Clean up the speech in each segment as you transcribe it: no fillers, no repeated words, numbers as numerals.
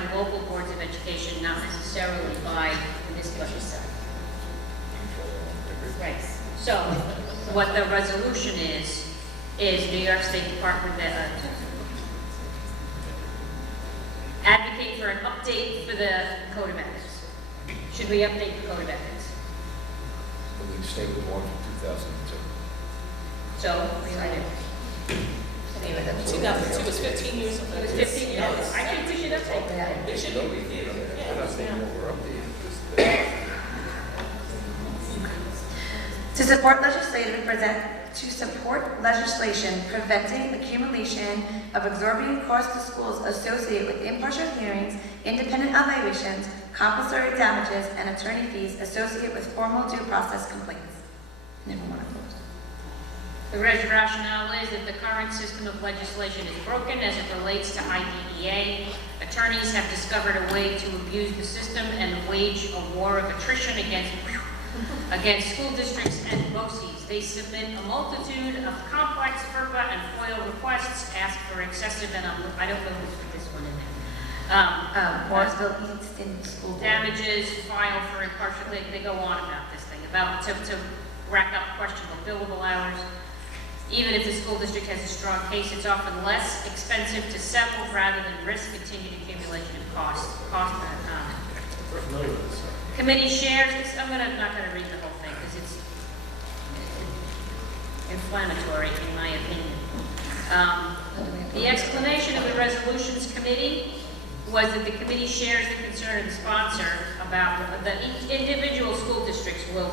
by local boards of education, not necessarily by the municipal itself. Right. So, what the resolution is New York State Department that advocate for an update for the Code of Ethics. Should we update the Code of Ethics? We stay with one from 2002. So, what do I do? 2002 was 15 years ago. It was 15 years. I think we should update that. It should be. To support legislation preventing the accumulation of exorbitant costs to schools associated with impartial hearings, independent evaluations, compulsory damages, and attorney fees associated with formal due process complaints. Never mind. The rationale is that the current system of legislation is broken as it relates to IDEA. Attorneys have discovered a way to abuse the system and wage a war of attrition against school districts and BOCES. They submit a multitude of complex FERPA and FOIL requests, ask for excessive, and I don't know who's put this one in there. Morrisville Easton School Board. Damages, file for impartial, they go on about this thing, about to rack up questionable billable hours. Even if the school district has a strong case, it's often less expensive to settle rather than risk continued accumulation of costs. Committee shares, I'm not going to read the whole thing because it's inflammatory in my opinion. The explanation of the resolutions committee was that the committee shares the concern of the sponsor about that individual school districts will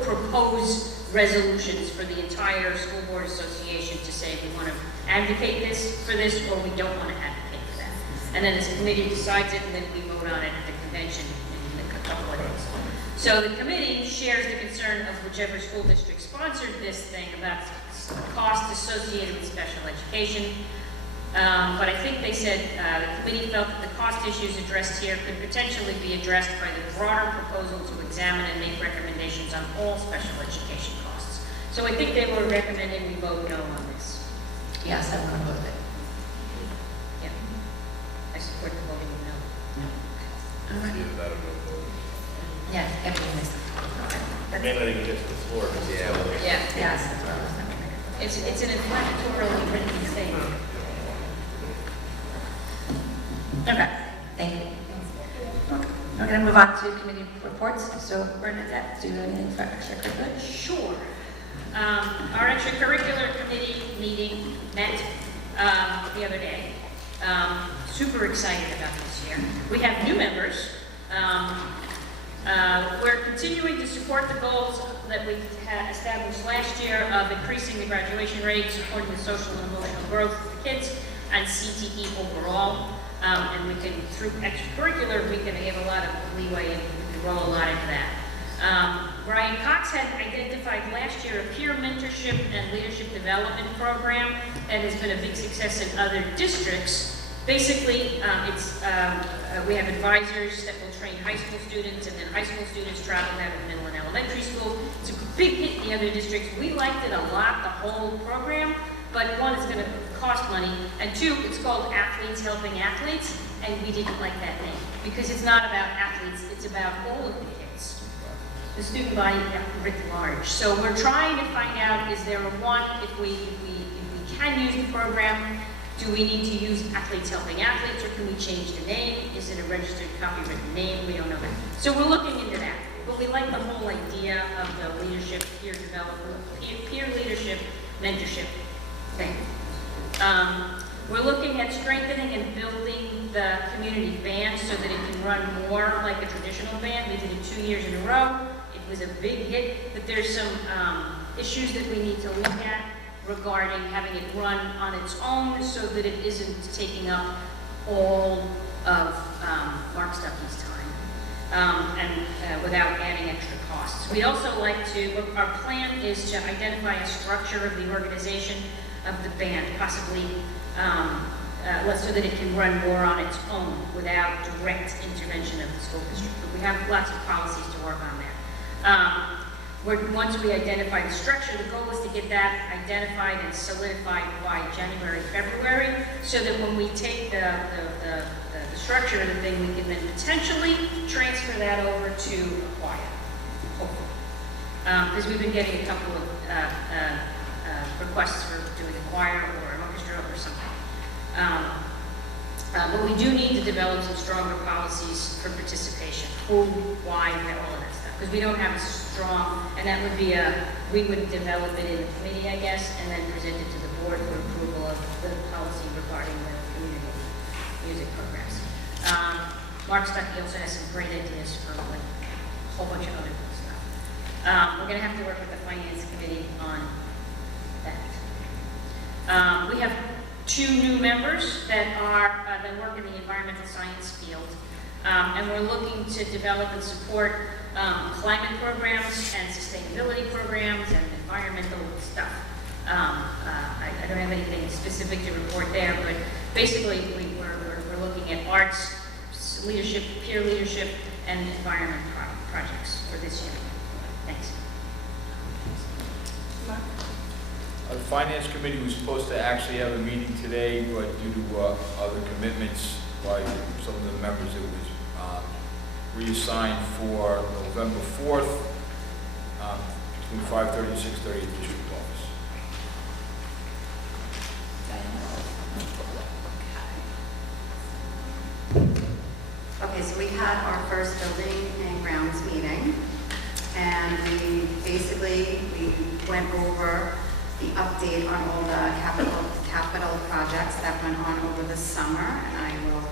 propose resolutions for the entire school board association to say we want to advocate for this or we don't want to advocate for that. And then this committee decides it and then we vote on it at the convention in a couple of days. So the committee shares the concern of whichever school district sponsored this thing about costs associated with special education. But I think they said the committee felt that the cost issues addressed here could potentially be addressed by the broader proposal to examine and make recommendations on all special education costs. So I think they were recommending we vote no on this. Yes, I want to vote it. Yeah. I support the voting of no. Either that or no vote. Yes, everyone is. It may not even get to the floor. Yeah. Yes, that's what I was thinking. It's an inflammatorily written thing. Okay, thank you. Okay. We're going to move on to committee reports. So Bernadette, do you have anything for extracurricular? Sure. Our extracurricular committee meeting met the other day. Super excited about this year. We have new members. We're continuing to support the goals that we established last year of increasing the graduation rate, supporting the social and emotional growth of the kids, and CTE overall. And we can, through extracurricular, we can have a lot of leeway and we can roll a lot into that. Brian Cox had identified last year a peer mentorship and leadership development program that has been a big success in other districts. Basically, we have advisors that will train high school students, and then high school students travel down to middle and elementary school. It's a big hit in the other districts. We liked it a lot, the whole program, but one, it's going to cost money, and two, it's called Athletes Helping Athletes, and we didn't like that name because it's not about athletes, it's about all of the kids, the student body writ large. So we're trying to find out, is there a one, if we can use the program, do we need to use Athletes Helping Athletes, or can we change the name? Is it a registered copywritten name? We don't know that. So we're looking into that, but we like the whole idea of the leadership, peer development, peer leadership, mentorship thing. We're looking at strengthening and building the community band so that it can run more like a traditional band. We did it 2 years in a row. It was a big hit, but there's some issues that we need to look at regarding having it run on its own so that it isn't taking up all of Mark Stuckey's time and without adding extra costs. We'd also like to, our plan is to identify a structure of the organization of the band, possibly so that it can run more on its own without direct intervention of the school district. But we have lots of policies to work on there. Once we identify the structure, the goal is to get that identified and solidified by January, February, so that when we take the structure of the thing, we can then potentially transfer that over to a choir, hopefully. Because we've been getting a couple of requests for doing a choir or an orchestra or something. But we do need to develop some stronger policies for participation, who, why, all of that stuff. Because we don't have a strong, and that would be we would develop it in the committee, I guess, and then present it to the board for approval of the policy regarding the community music programs. Mark Stuckey also has some great ideas for like a whole bunch of other stuff. We're going to have to work with the finance committee on that. We have 2 new members that work in the environmental science field, and we're looking to develop and support climate programs and sustainability programs and environmental stuff. I don't have anything specific to report there, but basically we're looking at arts, leadership, peer leadership, and environment projects for this year. Thanks. The Finance Committee was supposed to actually have a meeting today, but due to other commitments by some of the members, it was reassigned for November 4th between 5:30 and 6:30 at the district office. Okay, so we had our first building and grounds meeting, and we went over the update on all the capital projects that went on over the summer, and I will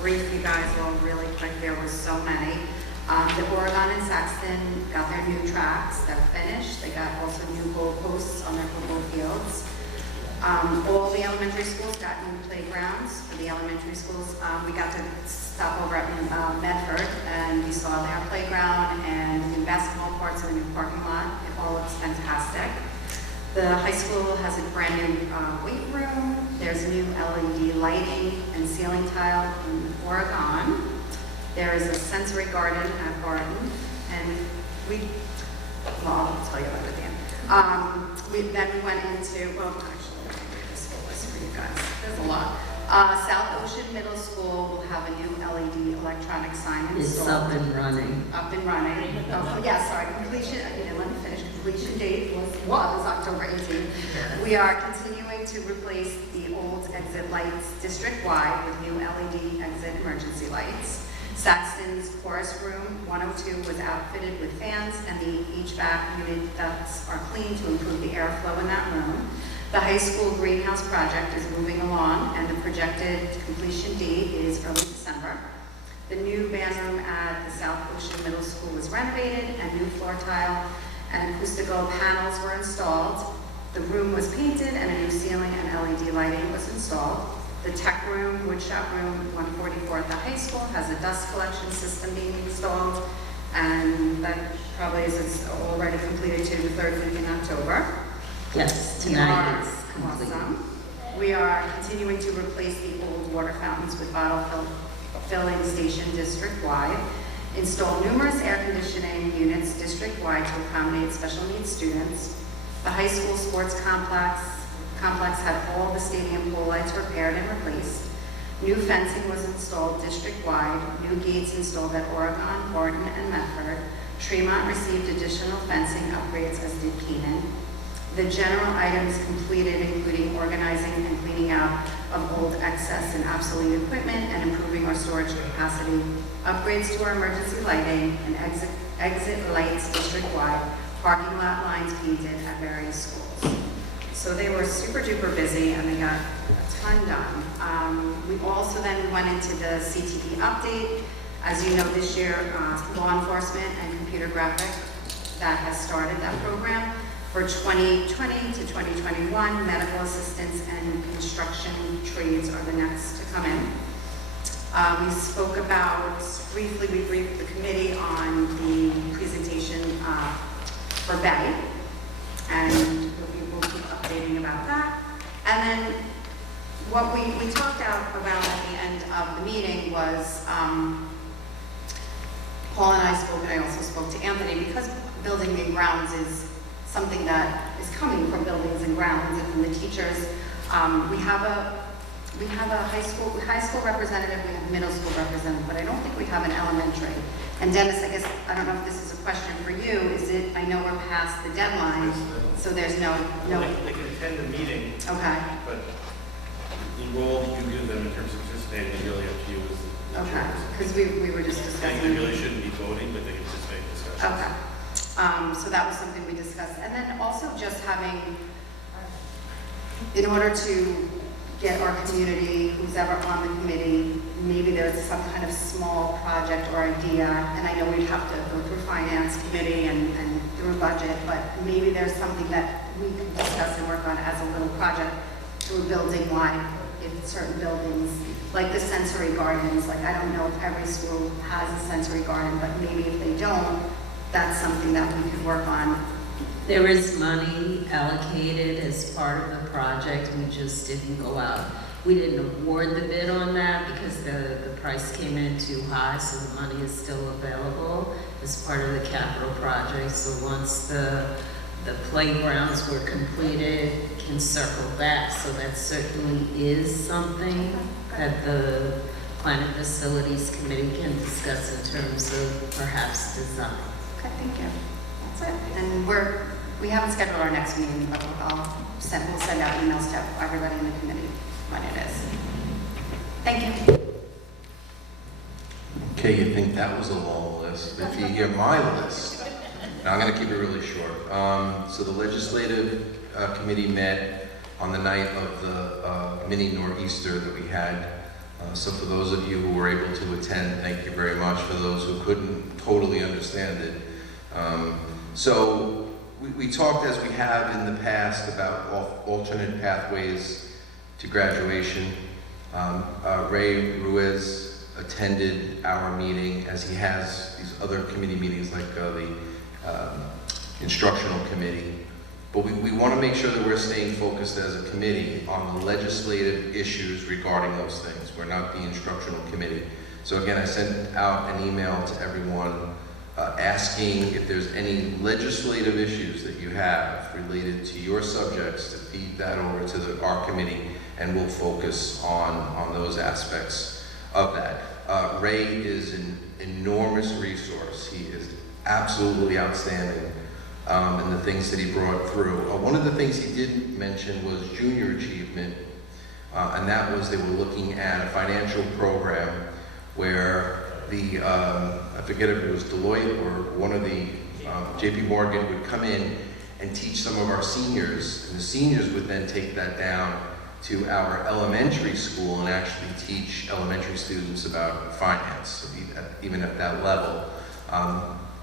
brief you guys all really quick. There were so many. The Oregon and Saxton got their new tracks. They're finished. They got also new goalposts on their football fields. All the elementary schools got new playgrounds for the elementary schools. We got to stop over at Medford, and we saw their playground and new basketball courts and a new parking lot. It all looks fantastic. The high school has a brand new weight room. There's new LED lighting and ceiling tile in Oregon. There is a sensory garden at Barton, and I'll tell you about it at the end. Then we went into, well, actually, let me read this whole list for you guys. There's a lot. South Ocean Middle School will have a new LED electronic sign installed. It's up and running. Up and running. Oh, yeah, sorry, completion, let me finish. Completion date was October 18th. We are continuing to replace the old exit lights district-wide with new LED exit emergency lights. Saxton's chorus room 102 was outfitted with fans, and the HVAC unit ducts are cleaned to improve the airflow in that room. The high school greenhouse project is moving along, and the projected completion date is early December. The new band room at the South Ocean Middle School was renovated, and new floor tile and acoustical panels were installed. The room was painted, and a new ceiling and LED lighting was installed. The tech room, woodshop room 144 at the high school has a dust collection system being installed, and that probably is already completed to the 3rd week in October. Yes, tonight is complete. Awesome. We are continuing to replace the old water fountains with bottle filling station district-wide, install numerous air conditioning units district-wide to accommodate special needs students. The high school sports complex had all the stadium pole lights repaired and replaced. New fencing was installed district-wide, new gates installed at Oregon, Barton, and Medford. Tremont received additional fencing upgrades, as did Keenan. The general items completed, including organizing and cleaning out of old, excess, and obsolete equipment, and improving our storage capacity, upgrades to our emergency lighting, and exit lights district-wide, parking lot lines painted at various schools. So they were super duper busy, and they got a ton done. We also then went into the CTE update. As you know, this year, law enforcement and computer graphic, that has started that program. For 2020 to 2021, medical assistance and construction trades are the next to come in. We spoke about, briefly, we briefed the committee on the presentation for Betty, and we'll keep updating about that. And then what we talked about at the end of the meeting was, Paul and I spoke, and I also spoke to Anthony, because building and grounds is something that is coming from buildings and grounds and from the teachers. We have We have a high school representative, we have a middle school representative, but I don't think we have an elementary. And Dennis, I guess, I don't know if this is a question for you, I know we're past the deadline, so there's no, They can attend the meeting, okay, but the role that you give them in terms of participating is really up to you as the okay, chair. because we were just They discussing. really shouldn't be voting, but they can participate in discussion. Okay, so that was something we discussed. And then also just having, in order to get our community, who's ever on the committee, maybe there's some kind of small project or idea, and I know we'd have to go through finance committee and through budget, but maybe there's something that we can discuss and work on as a little project through building wide, if certain buildings, like the sensory gardens, like I don't know if every school has a sensory garden, but maybe if they don't, that's something that we could work on. There is money allocated as part of the project, we just didn't go out. We didn't award the bid on that because the price came in too high, so the money is still available as part of the capital project. So once the playgrounds were completed, can circle back. So that certainly is something that the Planning Facilities Committee can discuss in terms of perhaps design. Okay, thank you. That's it. And we haven't scheduled our next meeting, but we'll send out emails to everybody in the committee when it is. Thank you. Okay, you think that was a long list. If you hear my list, now I'm going to keep it really short. So the legislative committee met on the night of the mini nor'easter that we had. So for those of you who were able to attend, thank you very much. For those who couldn't totally understand it. So we talked, as we have in the past, about alternate pathways to graduation. Ray Ruiz attended our meeting, as he has these other committee meetings like the instructional committee. But we want to make sure that we're staying focused as a committee on the legislative issues regarding those things. We're not the instructional committee. So again, I sent out an email to everyone asking if there's any legislative issues that you have related to your subjects, to feed that over to our committee, and we'll focus on those aspects of that. Ray is an enormous resource. He is absolutely outstanding in the things that he brought through. One of the things he did mention was junior achievement, and that was they were looking at a financial program where I forget if it was Deloitte or one of the JP Morgan would come in and teach some of our seniors, and the seniors would then take that down to our elementary school and actually teach elementary students about finance, so even at that level.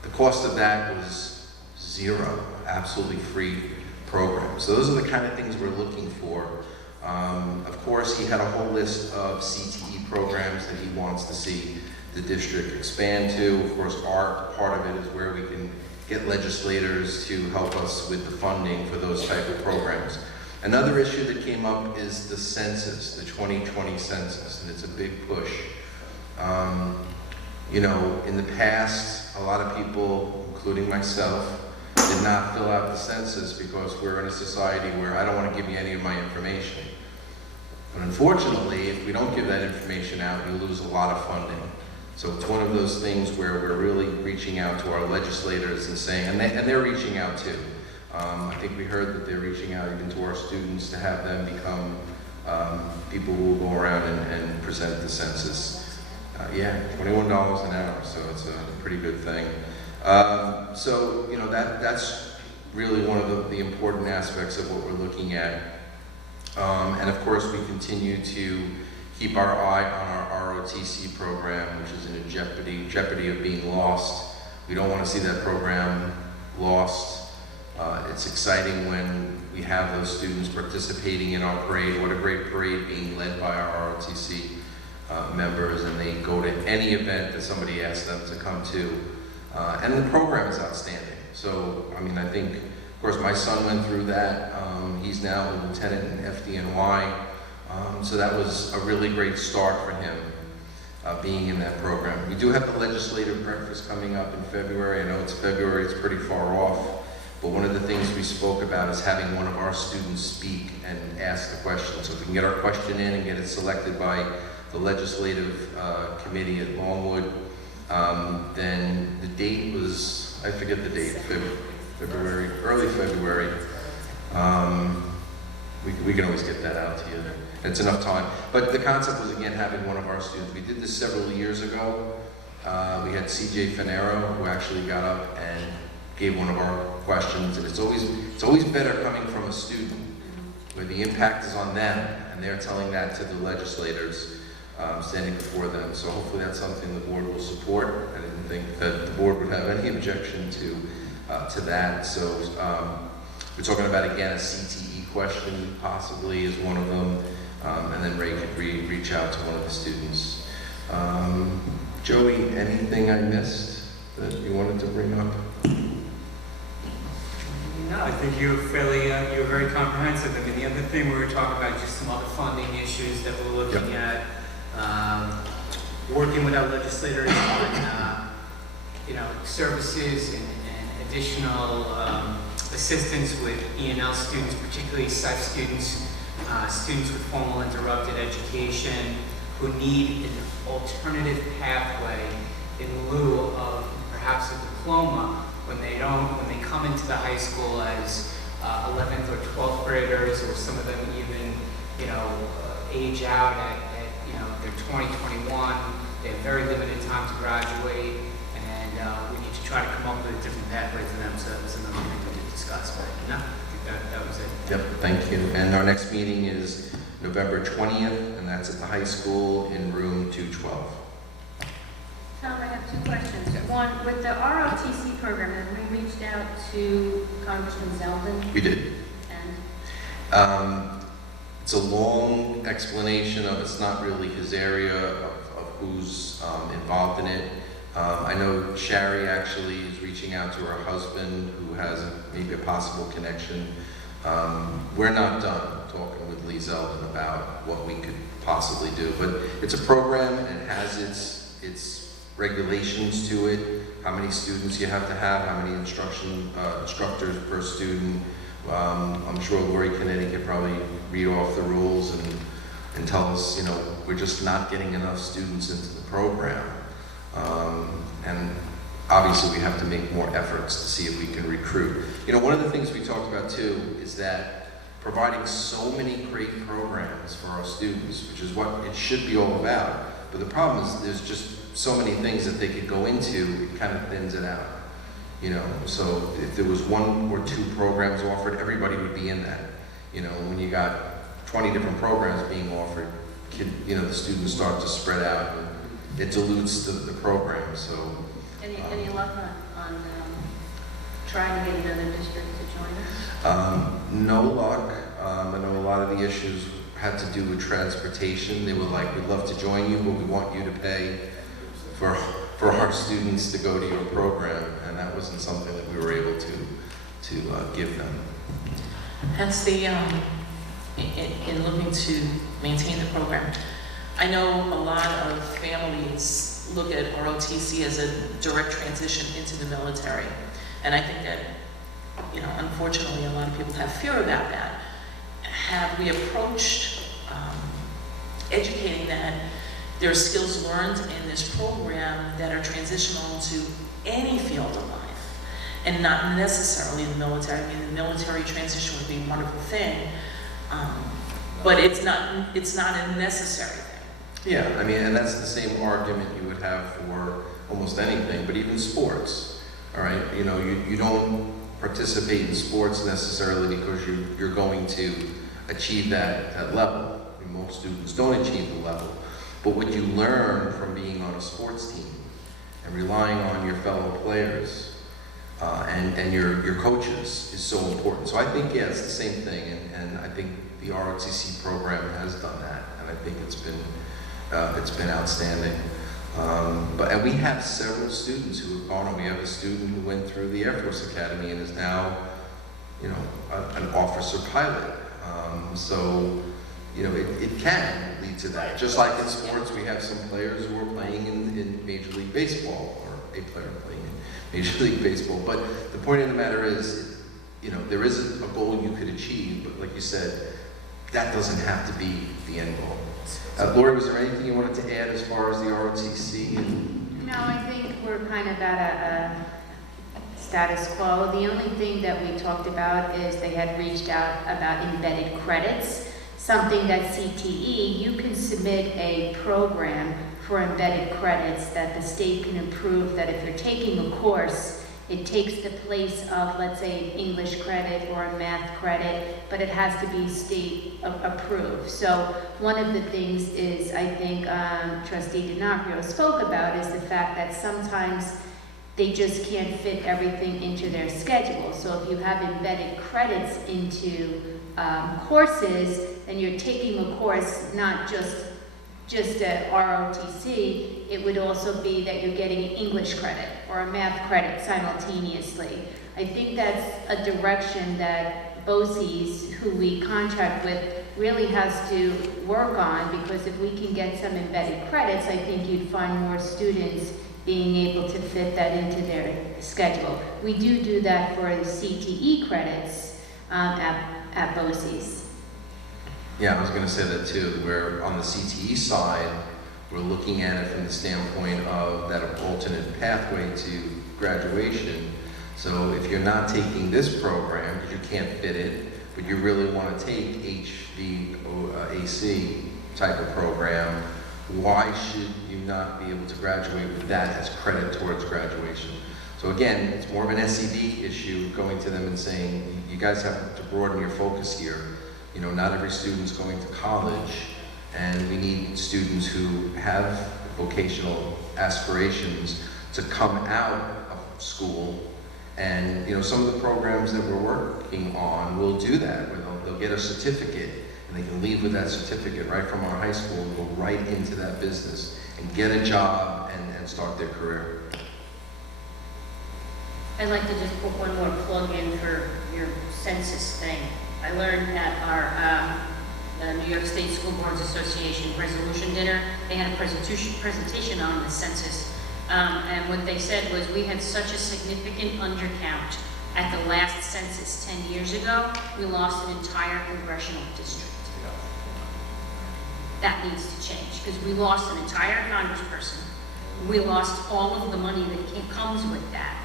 The cost of that was zero, absolutely free program. So those are the kind of things we're looking for. Of course, he had a whole list of CTE programs that he wants to see the district expand to. Of course, our part of it is where we can get legislators to help us with the funding for those type of programs. Another issue that came up is the census, the 2020 census, and it's a big push. You know, in the past, a lot of people, including myself, did not fill out the census because we're in a society where I don't want to give you any of my information. But unfortunately, if we don't give that information out, we lose a lot of funding. So it's one of those things where we're really reaching out to our legislators and saying, and they're reaching out too. I think we heard that they're reaching out even to our students to have them become people who will go around and present the census. Yeah, $21 an hour, so it's a pretty good thing. So, you know, that's really one of the important aspects of what we're looking at. And of course, we continue to keep our eye on our ROTC program, which is in jeopardy of being lost. We don't want to see that program lost. It's exciting when we have those students participating in our parade. What a great parade being led by our ROTC members, and they go to any event that somebody asks them to come to. And the program is outstanding. So, I mean, I think, of course, my son went through that. He's now a lieutenant in FDNY. So that was a really great start for him, being in that program. We do have the legislative breakfast coming up in February. I know it's February, it's pretty far off. But one of the things we spoke about is having one of our students speak and ask the question. So if we can get our question in and get it selected by the legislative committee at Longwood, then the date was, I forget the date, February, early February. We can always get that out to you. It's enough time. But the concept was, again, having one of our students. We did this several years ago. We had CJ Finero, who actually got up and gave one of our questions. And it's always better coming from a student, where the impact is on them, and they're telling that to the legislators standing before them. So hopefully that's something the board will support. I didn't think that the board would have any objection to that. So we're talking about, again, a CTE question possibly is one of them. And then Ray could reach out to one of the students. Joey, anything I missed that you wanted to bring up? No, I think you're very comprehensive. I mean, the other thing we were talking about, just some other funding issues that we're looking at, working with our legislators on, services and additional assistance with ENL students, particularly SIFE students, students with formal interrupted education who need an alternative pathway in lieu of perhaps a diploma when they come into the high school as 11th or 12th graders, or some of them even, age out at they're 20, 21. They have very limited time to graduate, and we need to try to come up with a different pathway for them. So that was another thing we did discuss. But no, I think that was it. Yep, thank you. And our next meeting is November 20th, and that's at the high school in room 212. Tom, I have two questions. One, with the ROTC program, have we reached out to Congressman Zeldin? We did. And? It's a long explanation of, it's not really his area of who's involved in it. I know Shari actually is reaching out to her husband, who has maybe a possible connection. We're not done talking with Lee Zeldin about what we could possibly do, but it's a program and it has its regulations to it, how many students you have to have, how many instructors per student. I'm sure Lori Kennedy could probably read off the rules and tell us, we're just not getting enough students into the program. And obviously we have to make more efforts to see if we can recruit. One of the things we talked about too is that providing so many great programs for our students, which is what it should be all about. But the problem is there's just so many things that they could go into, it kind of thins it out. So if there was one or two programs offered, everybody would be in that. When you got 20 different programs being offered, the students start to spread out and it dilutes the program. So Any luck on trying to get another district to join us? No luck. I know a lot of the issues had to do with transportation. They were like, we'd love to join you, but we want you to pay for our students to go to your program, and that wasn't something that we were able to give them. Hence the, in looking to maintain the program, I know a lot of families look at ROTC as a direct transition into the military, and I think that, unfortunately, a lot of people have fear about that. Have we approached educating that there are skills learned in this program that are transitional to any field of life, and not necessarily the military? I mean, the military transition would be a wonderful thing, but it's not a necessary thing. Yeah, and that's the same argument you would have for almost anything, but even sports. All right, you don't participate in sports necessarily because you're going to achieve that level. Most students don't achieve the level. But what you learn from being on a sports team and relying on your fellow players and your coaches is so important. So I think, it's the same thing, and I think the ROTC program has done that, and I think it's been outstanding. And we have several students who have gone on. We have a student who went through the Air Force Academy and is now, an officer pilot. It can lead to that. Just like in sports, we have some players who are playing in Major League Baseball, or a player playing in Major League Baseball. But the point of the matter is, you know, there is a goal you could achieve, but like you said, that doesn't have to be the end goal. Lori, was there anything you wanted to add as far as the ROTC? No, I think we're kind of at a status quo. The only thing that we talked about is they had reached out about embedded credits, something that CTE, you can submit a program for embedded credits that the state can approve, that if you're taking a course, it takes the place of, let's say, an English credit or a math credit, but it has to be state approved. So one of the things is, I think Trustee DiNapoli spoke about, is the fact that sometimes they just can't fit everything into their schedule. So if you have embedded credits into courses, then you're taking a course not just at ROTC, it would also be that you're getting an English credit or a math credit simultaneously. I think that's a direction that BOCES, who we contract with, really has to work on, because if we can get some embedded credits, I think you'd find more students being able to fit that into their schedule. We do that for the CTE credits at BOCES. Yeah, I was going to say that too, where on the CTE side, we're looking at it from the standpoint of that alternate pathway to graduation. So if you're not taking this program, because you can't fit it, but you really want to take HVAC type of program, why should you not be able to graduate with that as credit towards graduation? So again, it's more of an SED issue, going to them and saying, you guys have to broaden your focus here. You know, not every student's going to college, and we need students who have vocational aspirations to come out of school. And, you know, some of the programs that we're working on will do that, where they'll get a certificate, and they can leave with that certificate right from our high school and go right into that business and get a job and start their career. I'd like to just put one more plug in for your census thing. I learned at our New York State School Boards Association resolution dinner, they had a presentation on the census. And what they said was, we had such a significant undercount at the last census 10 years ago, we lost an entire congressional district. That needs to change, because we lost an entire congressperson. We lost all of the money that comes with that.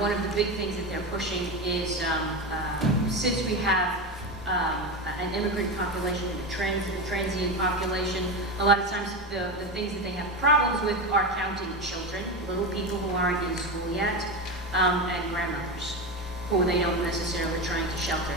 One of the big things that they're pushing is, since we have an immigrant population and a transient population, a lot of times the things that they have problems with are counting children, little people who aren't in school yet, and grandmothers, who they don't necessarily trying to shelter.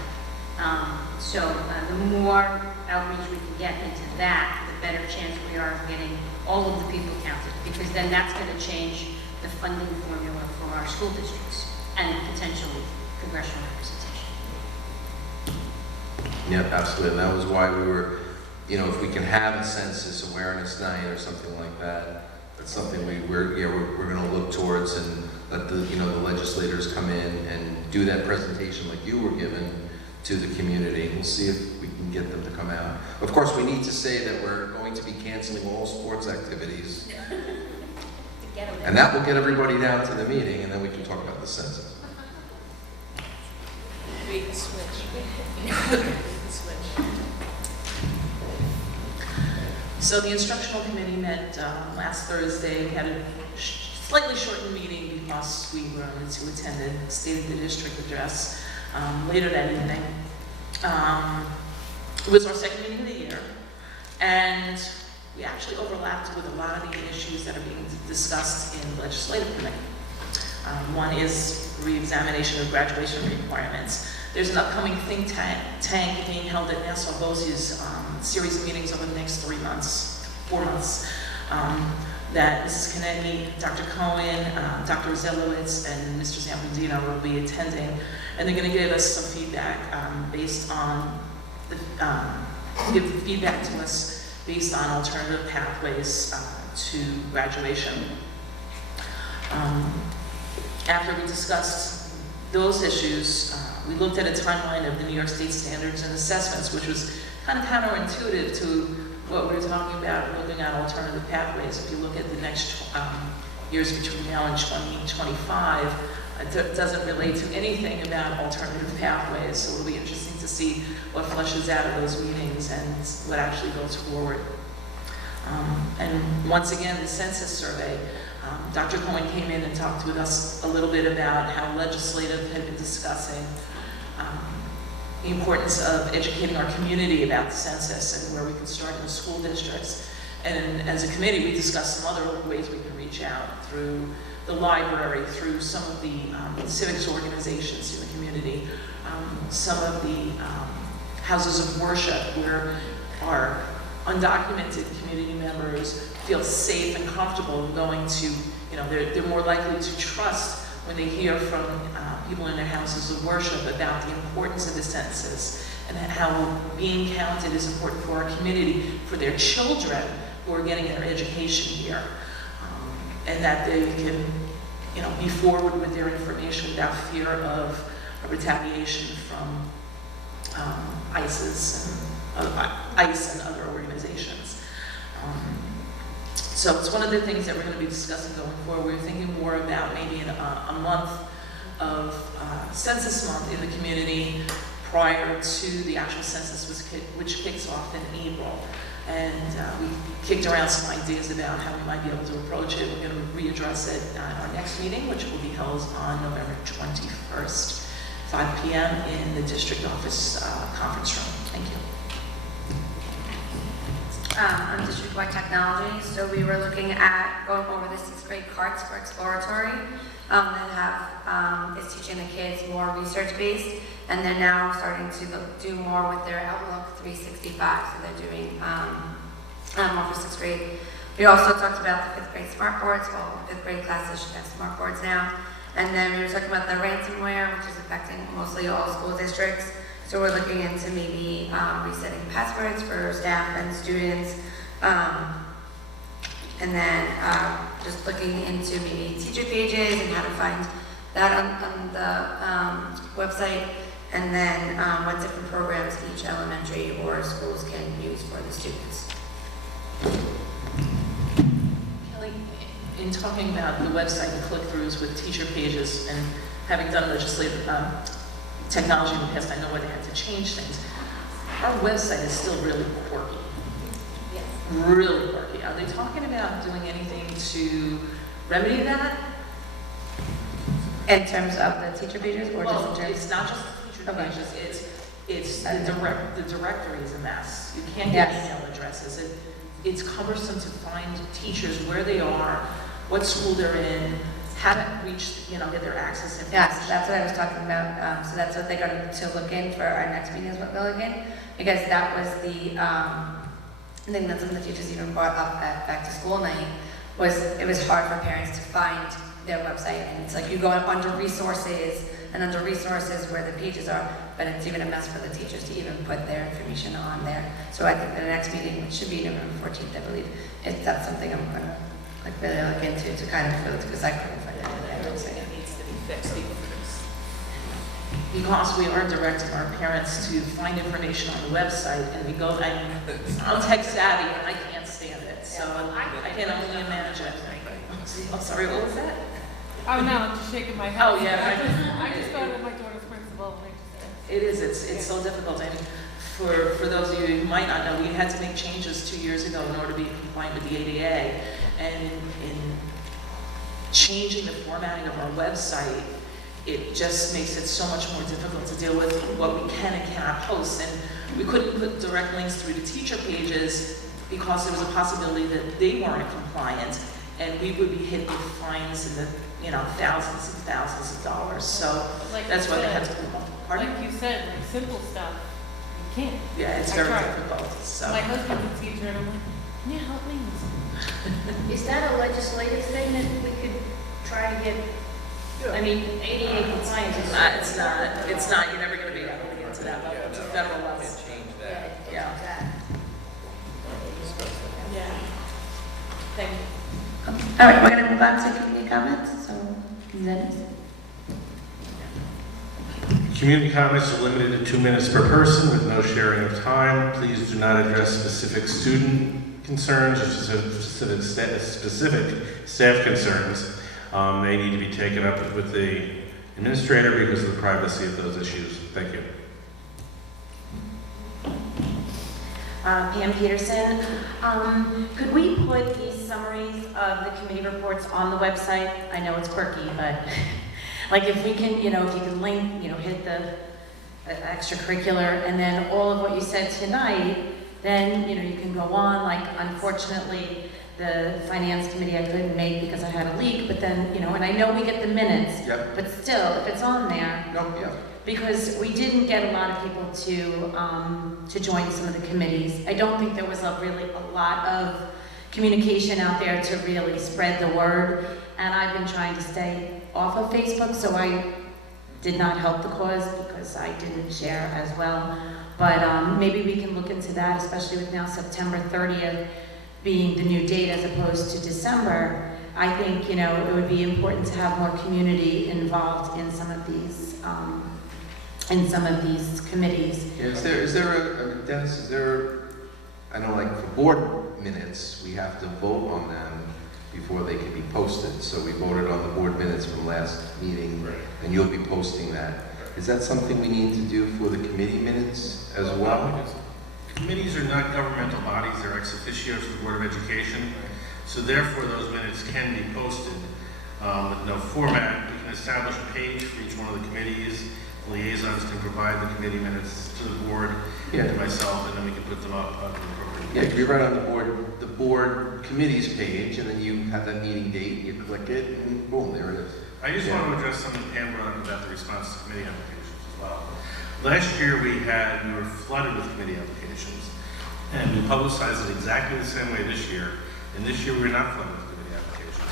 So the more outreach we can get into that, the better chance we are of getting all of the people counted, because then that's going to change the funding formula for our school districts and potentially congressional representation. Yeah, absolutely. And that was why we were, you know, if we can have a census awareness night or something like that, that's something we're going to look towards, and let the legislators come in and do that presentation like you were given to the community. We'll see if we can get them to come out. Of course, we need to say that we're going to be canceling all sports activities. And that will get everybody down to the meeting, and then we can talk about the census. We can switch. So the instructional committee met last Thursday. We had a slightly shortened meeting because we were to attend a State of the District address later that evening. It was our second meeting of the year, and we actually overlapped with a lot of the issues that are being discussed in the legislative committee. One is re-examination of graduation requirements. There's an upcoming think tank being held at Nassau BOCES series of meetings over the next 4 months, that Mrs. Kennedy, Dr. Cohen, Dr. Zelowitz, and Mr. Zambandino will be attending, and they're going to give us some feedback based on give feedback to us based on alternative pathways to graduation. After we discussed those issues, we looked at a timeline of the New York State Standards and Assessments, which was kind of counterintuitive to what we were talking about, looking at alternative pathways. If you look at the next years between now and 2025, doesn't relate to anything about alternative pathways. So it'll be interesting to see what flushes out of those meetings and what actually goes forward. And once again, the census survey, Dr. Cohen came in and talked with us a little bit about how legislative had been discussing the importance of educating our community about the census and where we can start in the school districts. And as a committee, we discussed some other ways we can reach out through the library, through some of the civics organizations in the community, some of the houses of worship where our undocumented community members feel safe and comfortable going to, they're more likely to trust when they hear from people in their houses of worship about the importance of the census and how being counted is important for our community, for their children who are getting their education here, and that they can, be forward with their information without fear of retaliation from ICE and other organizations. So it's one of the things that we're going to be discussing going forward. We're thinking more about maybe a month of census month in the community prior to the actual census, which kicks off in April. And we kicked around some ideas about how we might be able to approach it. We're going to readdress it at our next meeting, which will be held on November 21st, 5 p.m. in the district office conference room. Thank you. On district-wide technology, so we were looking at going over the 6th grade carts for exploratory that is teaching the kids more research-based, and they're now starting to do more with their Outlook 365, so they're doing more for 6th grade. We also talked about the 5th grade smart boards. Well, 5th grade classes should have smart boards now. And then we were talking about the ransomware, which is affecting mostly all school districts. So we're looking into maybe resetting passwords for staff and students. And then just looking into maybe teacher pages and how to find that on the website. And then what different programs each elementary or schools can use for the students. Kelly, in talking about the website and click-throughs with teacher pages and having done legislative technology in the past, I know where they had to change things. Our website is still really quirky. Yes. Really quirky. Are they talking about doing anything to remedy that? In terms of the teacher pages or Well, just in terms? it's not just the teacher Okay. pages, it's the directory is a mess. You can't get Yes. email addresses. It's cumbersome to find teachers where they are, what school they're in, how to reach, get their access information. Yes, that's what I was talking about. So that's what they're going to look in for our next meeting, is what they'll look in, because that was the thing that some of the teachers even brought up at back to school night, was it was hard for parents to find their website, and it's like you go under resources, and under resources where the pages are, but it's even a mess for the teachers to even put their information on there. So I think the next meeting, which should be November 14th, I believe, that's something I'm going to really look into to kind of, because I couldn't find it. I don't think it needs to be fixed because we are directing our parents to find information on the website, and we go, I'm tech savvy and I can't stand it, so I can only imagine. I'm sorry, what was that? Oh, no, I'm just shaking my head. Oh, yeah, right. I just go to my daughter's principal and I It is, it's so difficult, and for those of you who might not know, we had to make changes 2 years ago in order to be compliant with the ADA, and in changing the formatting of our website, it just makes it so much more difficult to deal with what we can and cannot post, and we couldn't put direct links through the teacher pages because there was a possibility that they weren't compliant, and we would be hit with fines in the thousands and thousands of dollars. So Like that's you why they said. had to put them up. Pardon? Like you said, like simple stuff, you can't. Yeah, it's I very tried. difficult. So My husband's a teacher and I'm like, can you help me? Is that a legislative thing that we could try to get? I mean, ADA compliance is. it's not. You're never going to be able to get to that level. It's a federal level. Change that. Yeah. Yeah. Thank you. All right, we're going to move on to community comments. So, Dennis. Community comments are limited to 2 minutes per person with no sharing of time. Please do not address specific student concerns or specific staff concerns, they need to be taken up with the administrator because of the privacy of those issues. Thank you. Pam Peterson. Could we put these summaries of the committee reports on the website? I know it's quirky, but like if we can, you know, if you can link, you know, hit the extracurricular, and then all of what you said tonight, then, you know, you can go on. Like, unfortunately, the finance committee I couldn't make because I had a leak, but then, you know, and I know we get the minutes, Yep. but still, if it's on there, No, yeah. because we didn't get a lot of people to join some of the committees. I don't think there was a lot of communication out there to really spread the word, and I've been trying to stay off of Facebook, so I did not help the cause because I didn't share as well. But maybe we can look into that, especially with now September 30th being the new date as opposed to December. I think, you know, it would be important to have more community involved in some of these committees. Yeah, is there Dennis, I know like for board minutes, we have to vote on them before they can be posted. So we voted on the board minutes from last meeting, Right. and you'll be posting that. Is that something we need to do for the committee minutes as well? Committees are not governmental bodies, they're ex officio to the Board of Education. So therefore, those minutes can be posted with no format. We can establish a page for each one of the committees. Liaisons can provide the committee minutes to the board, Yeah. to myself, and then we can put them up on the appropriate. Yeah, you're right on the board committees page, and then you have that meeting date, you click it, and boom, there it is. I just Yeah. want to address something Pam brought up about the response to committee applications as well. Last year we were flooded with committee applications, and we publicized it exactly the same way this year. And this year we're not flooded with committee applications.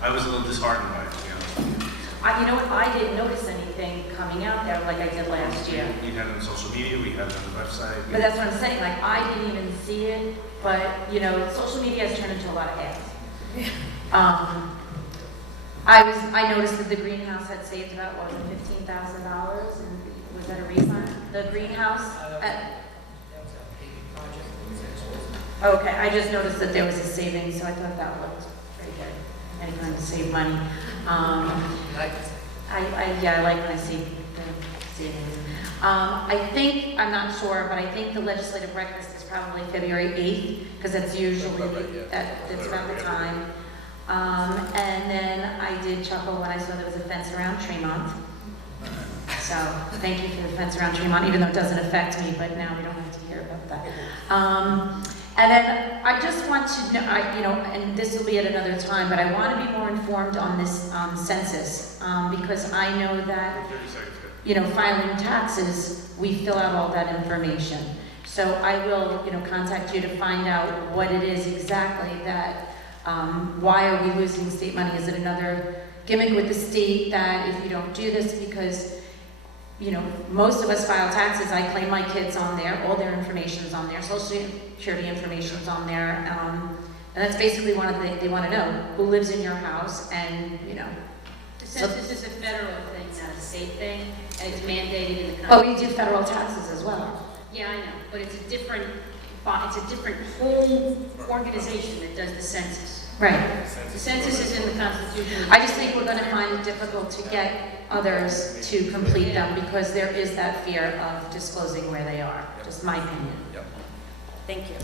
I was a little disheartened by it, to be honest with you. You know what, I didn't notice anything coming out there like I did last year. We had it on social media, we had it on the website. But that's what I'm saying, like, I didn't even see it, but, you know, social media has turned into a lot of ads. I noticed that the greenhouse had saved about, what was it, $15,000, and was that a refund? The greenhouse? Okay, I just noticed that there was a savings, so I thought that looked pretty good. Any kind of save money. I like when I see the savings. I think, I'm not sure, but I think the legislative breakfast is probably February 8th, because that's usually, that's around the time. And then I did chuckle when I saw there was a fence around Tremont. So, thank you for the fence around Tremont, even though it doesn't affect me, but now we don't have to hear about that. And then I just want to know, you know, and this will be at another time, but I want to be more informed on this census, because I know that, 30 seconds, good. you know, filing taxes, we fill out all that information. So I will, you know, contact you to find out what it is exactly that, why are we losing state money? Is it another gimmick with the state that if you don't do this, because, you know, most of us file taxes, I claim my kids on there, all their information's on there, social security information's on there, and that's basically one of the things they want to know, who lives in your house, and, you know. The census is a federal thing, not a state thing, and it's mandated in the country. Oh, you do federal taxes as well. Yeah, I know, but it's a different whole organization that does the census. Right. The census is in the Constitution. I just think we're going to find it difficult to get others to complete them because there is that fear of disclosing where they are. Just my opinion. Yep. Thank you.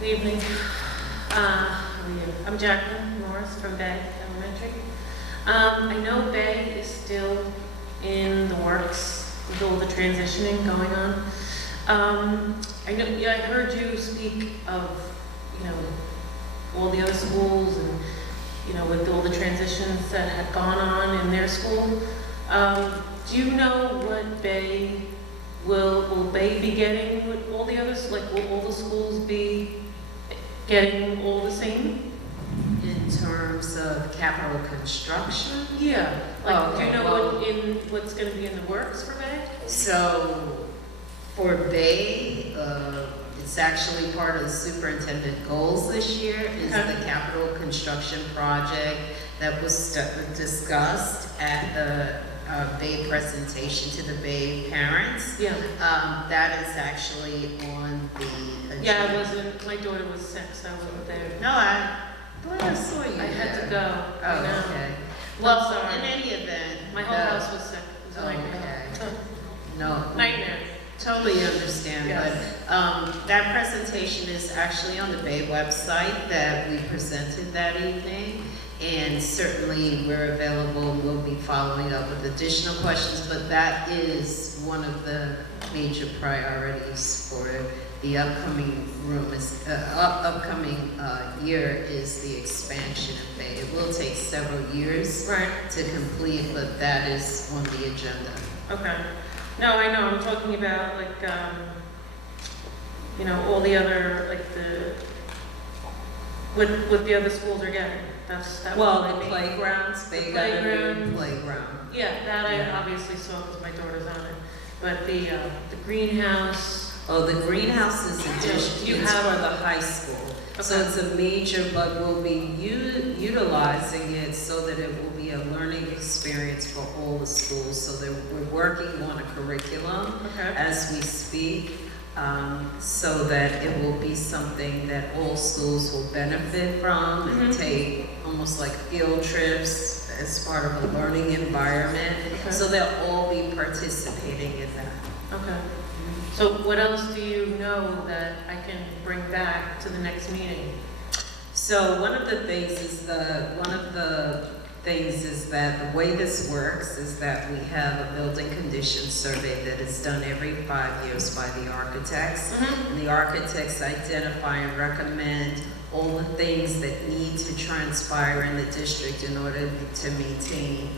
Good evening. How are you? I'm Jacqueline Morris from Bay Elementary. I know Bay is still in the works with all the transitioning going on. I know, yeah, I heard you speak of, you know, all the other schools and, you know, with all the transitions that had gone on in their school. Do you know what Bay will Bay be getting with all the others? Like, will all the schools be getting all the same? In terms of capital construction? Yeah. Like, do you Okay, know well- what's going to be in the works for Bay? So For Bay, it's actually part of the superintendent goals this year, is Okay. the capital construction project that was discussed at the Bay presentation to the Bay parents. Yeah. That is actually on the agenda. Yeah, I wasn't, my daughter was sick, so I wasn't there. No, I thought I saw you I had to there. go. I know. Oh, okay. I'm Well, sorry. in any event. My whole no. house was sick. It was a nightmare. No, Nightmare. totally understand, Yes. but that presentation is actually on the Bay website that we presented that evening. And certainly we're available, we'll be following up with additional questions, but that is one of the major priorities for the upcoming year is the expansion of Bay. It will take several years Right. to complete, but that is on the agenda. Okay. No, I know, I'm talking about like, you know, all the other, like what the other schools are getting. That was Well, what I the mean. playgrounds, they The got a new playgrounds. playground. Yeah, that I Yeah. obviously saw because my daughter's on it. But the greenhouse, Oh, the greenhouse is You it's have- for the high school. So Okay. it's a major, but we'll be utilizing it so that it will be a learning experience for all the schools. So that we're working on a curriculum okay, as we speak, so that it will be something that all schools will benefit from and Mhm. take almost like field trips as part of a learning environment. Okay. So they'll all be participating in that. okay. So what else do you know that I can bring back to the next meeting? So one of the things is that the way this works is that we have a building condition survey that is done every 5 years by the architects. Mm-hmm. And the architects identify and recommend all the things that need to transpire in the district in order to maintain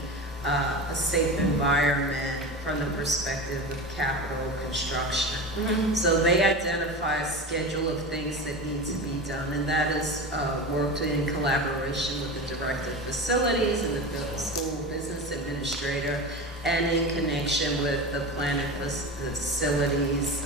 a safe environment from the perspective of capital construction. Mm-hmm. So they identify a schedule of things that need to be done, and that is worked in collaboration with the director of facilities and the school business administrator, and in connection with the planning facilities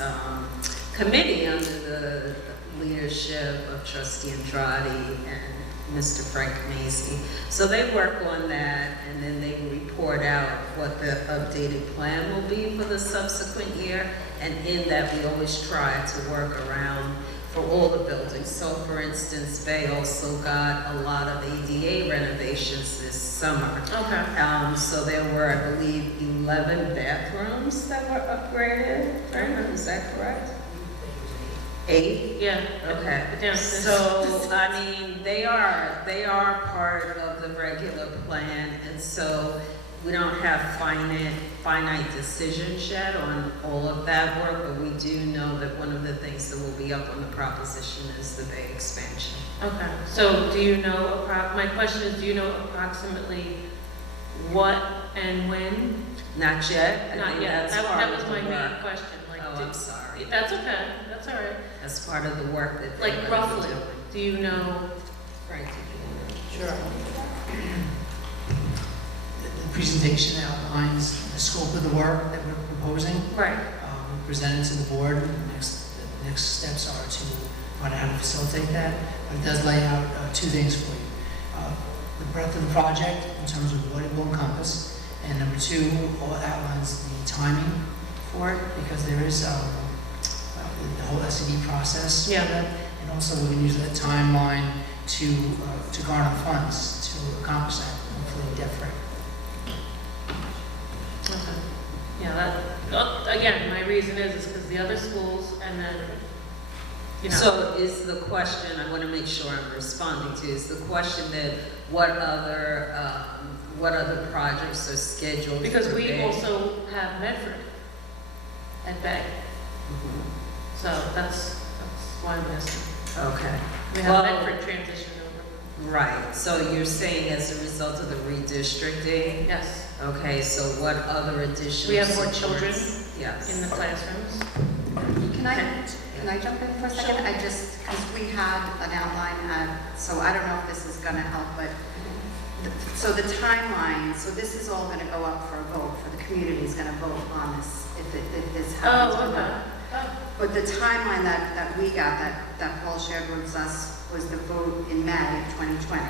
committee under the leadership of Trustee Andrade and Mr. Frank Macy. So they work on that, and then they report out what the updated plan will be for the subsequent year. And in that, we always try to work around for all the buildings. So for instance, Bay also got a lot of ADA renovations this summer. Okay. So there were, I believe, 11 bathrooms that were upgraded, right? Is that correct? 8? Yeah. Okay. But downstairs. So, I mean, they are part of the regular plan, and so we don't have finite decisions yet on all of that work, but we do know that one of the things that will be up on the proposition is the Bay expansion. Okay, so do you know, my question is, do you know approximately what and when? Not yet. I Not think yet, that's that part was of my the main work. question, like. Oh, I'm sorry. That's okay, that's all right. That's part of the work that they're Like gonna be roughly, doing. do you know? Frank, did you Sure. The presentation outlines the scope of the work that we're proposing. Right, We presented to the board. The next steps are to find out how to facilitate that. But it does lay out 2 things for you. The breadth of the project in terms of what it will encompass. And number 2, outlines the timing for it, because there is the whole SED process. for Yeah. that. And also we're going to use that timeline to garner funds to accomplish that, hopefully debt-free. okay. Yeah, again, my reason is because the other schools and then, you know. So is the question, I want to make sure I'm responding to, is the question that what other projects are scheduled? Because for we Bay? also have Medford at Bay, so that's why I'm asking. Okay. We have Well- Medford transition over. Right, so you're saying as a result of the redistricting? Yes, Okay, so what other additional we have more supports? children Yes. in the classrooms. Can I jump in for a second? I just, because we had an outline, so I don't know if this is going to help, but, so the timeline, so this is all going to go up for a vote, for the community is going to vote on this, if this happens Oh, or okay. not. But the timeline that we got, that Paul shared with us, was the vote in May of 2020.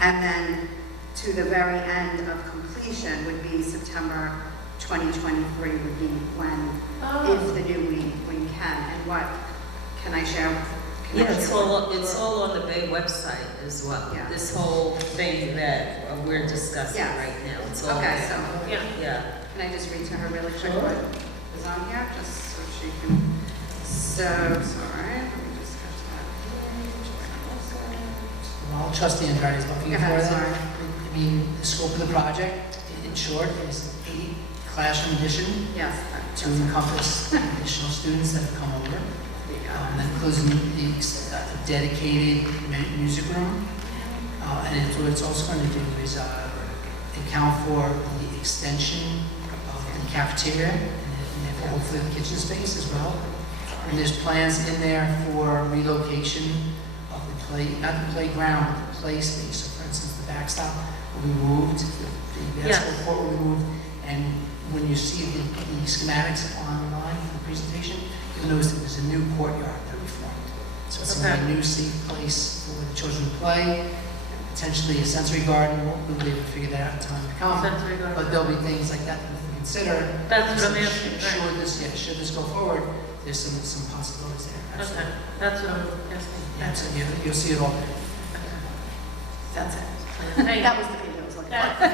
And then to the very end of completion would be September 2023 would be when, if the new wing can. And what, can I share? Can I Yeah, it's share? all on the Bay website as well. Yeah. This whole thing that we're discussing Yeah. right now, it's all Okay, there. so Yeah. Yeah. can I just read to her really quick Sure. what is on here, just so she can, so, sorry, let me just go to that page. Well, trustee Andretti is looking Go for ahead, that. sorry. I mean, the scope of the project, in short, is 80 classroom addition Yes. to encompass additional students that have come over. That includes a dedicated music room. And what it's also going to do is account for the extension of the cafeteria and hopefully the kitchen space as well. And there's plans in there for relocation of the not the playground, but the play space. So for instance, the backstop will be moved, the basketball court will be moved, and when you see the schematics online for the presentation, you'll notice that there's a new courtyard that we formed. So it's going to be a new safe place for the children to play, potentially a sensory garden. We'll be able to figure that out in time to come. Sensory garden. But there'll be things like that that we can consider. That's what I'm So asking, right. should this go forward, there's some possibilities there. Okay, Absolutely. that's what I'm asking. Yeah, so you'll see it all there. That's it. Thank That you. was the page I was looking Thank for. you.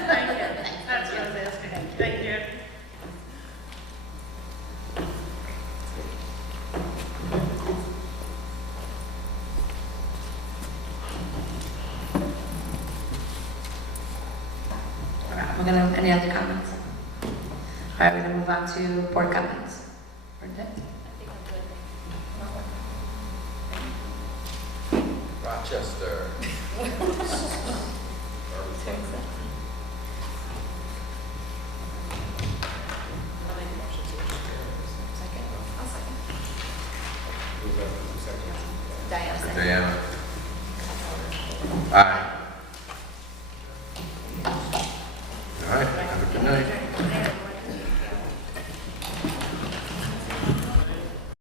That's what I was asking. Thank you. All right, we're gonna, any other comments? All right, we're gonna move on to board comments. Bernadette? Rochester. Diana? Aye. All right, have a good night.